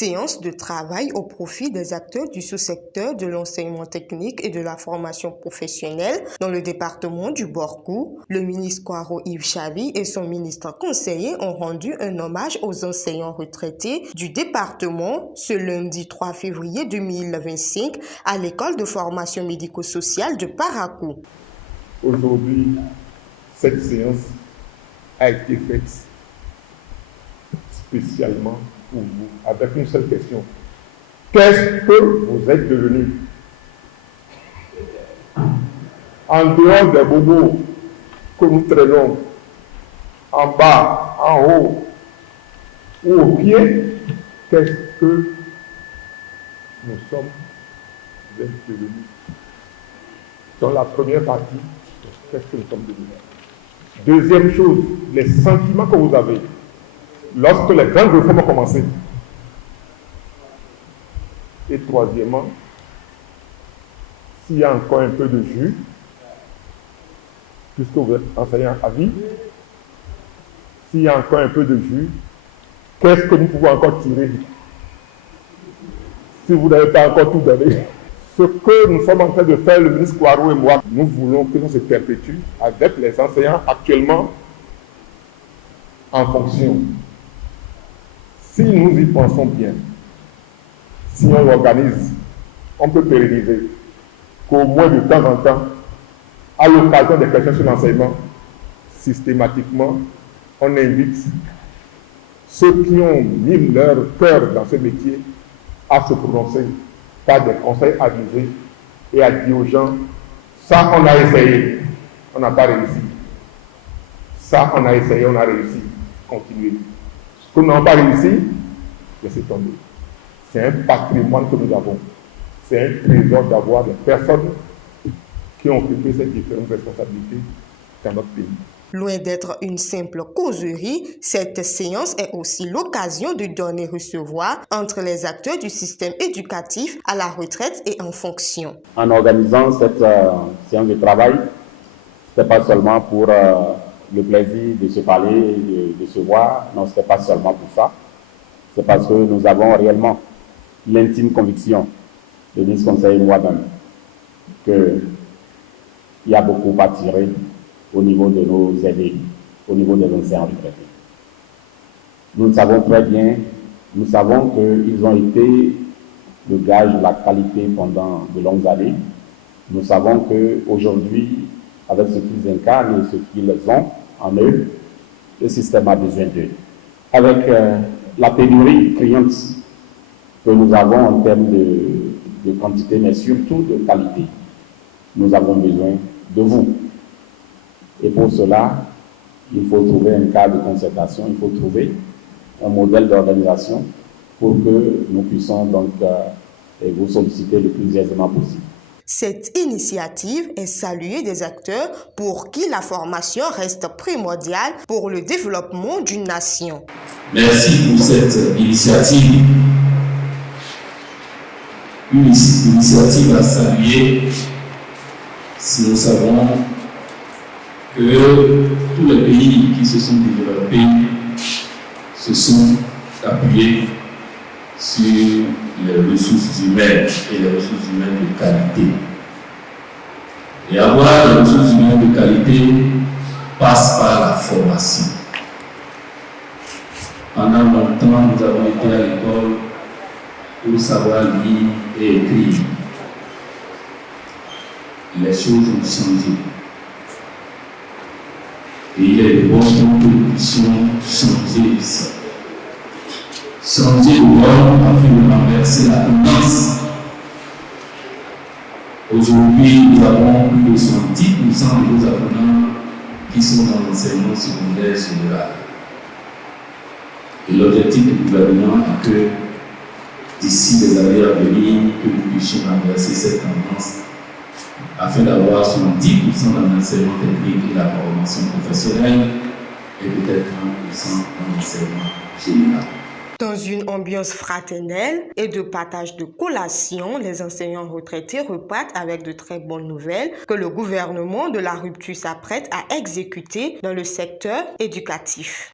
Séance de travail au profit des acteurs du sous-secteur de l'enseignement technique et de la formation professionnelle dans le département du Borgou. Le ministre Kwaro Yves Chavi et son ministre conseiller ont rendu un hommage aux enseignants retraités du département ce lundi 3 février 2025 à l'école de formation médico-sociale de Parakou. Aujourd'hui, cette séance a été faite spécialement pour vous, avec une seule question. Qu'est-ce que vous êtes devenus? En dehors des bobos que nous traînons, en bas, en haut ou au pied, qu'est-ce que nous sommes devenus? Dans la première partie, qu'est-ce que nous sommes devenus? Deuxième chose, les sentiments que vous avez lorsque les grandes réformes ont commencé. Et troisièmement, s'il y a encore un peu de jus, puisque vous êtes enseignant à vie, s'il y a encore un peu de jus, qu'est-ce que nous pouvons encore tirer? Si vous n'avez pas encore tout donné. Ce que nous sommes en train de faire, le ministre Kwaro et moi, nous voulons que ça se perpétue avec les enseignants actuellement en fonction. Si nous y pensons bien, si on l'organise, on peut pérenniser qu'au moins de temps en temps, à l'occasion des questions sur l'enseignement, systématiquement, on invite ceux qui ont mis leur cœur dans ce métier à se prononcer par des conseils avisés et à dire aux gens, ça on a essayé, on n'a pas réussi. Ça on a essayé, on a réussi. Continuez. Ce que nous n'avons pas réussi, laissez tomber. C'est un patrimoine que nous avons. C'est un trésor d'avoir des personnes qui ont occupé ces différentes responsabilités dans notre pays. Loin d'être une simple causerie, cette séance est aussi l'occasion de donner et recevoir entre les acteurs du système éducatif à la retraite et en fonction. En organisant cette séance de travail, ce n'était pas seulement pour le plaisir de se parler, de se voir, non, ce n'était pas seulement pour ça. C'est parce que nous avons réellement l'intime conviction, le ministre conseiller et moi-même, qu'il y a beaucoup à tirer au niveau de nos aînés, au niveau des enseignants retraités. Nous le savons très bien, nous savons qu'ils ont été le gage de la qualité pendant de longues années. Nous savons qu'aujourd'hui, avec ce qu'ils incarnent et ce qu'ils ont en eux, le système a besoin d'eux. Avec la pénurie criante que nous avons en termes de quantité, mais surtout de qualité, nous avons besoin de vous. Et pour cela, il faut trouver un cadre de concertation, il faut trouver un modèle d'organisation pour que nous puissions donc vous solliciter le plus aisément possible. Cette initiative est saluée des acteurs pour qui la formation reste primordiale pour le développement d'une nation. Merci pour cette initiative. Une initiative à saluer si nous savons que tous les pays qui se sont développés se sont appuyés sur les ressources humaines et les ressources humaines de qualité. Et avoir les ressources humaines de qualité passe par la formation. Pendant longtemps, nous avons été à l'école pour savoir lire et écrire. Les choses ont changé. Et il est de bon que nous puissions changer ça. Changer le monde afin de renverser la tendance. Aujourd'hui, nous avons plus de 70% de nos apprenants qui sont dans l'enseignement secondaire général. Et l'objectif du gouvernement est que d'ici les années à venir, que nous puissions renverser cette tendance afin d'avoir 70% dans l'enseignement technique et la formation professionnelle et peut-être 30% dans l'enseignement général. Dans une ambiance fraternelle et de partage de collations, les enseignants retraités repartent avec de très bonnes nouvelles que le gouvernement de la rupture s'apprête à exécuter dans le secteur éducatif.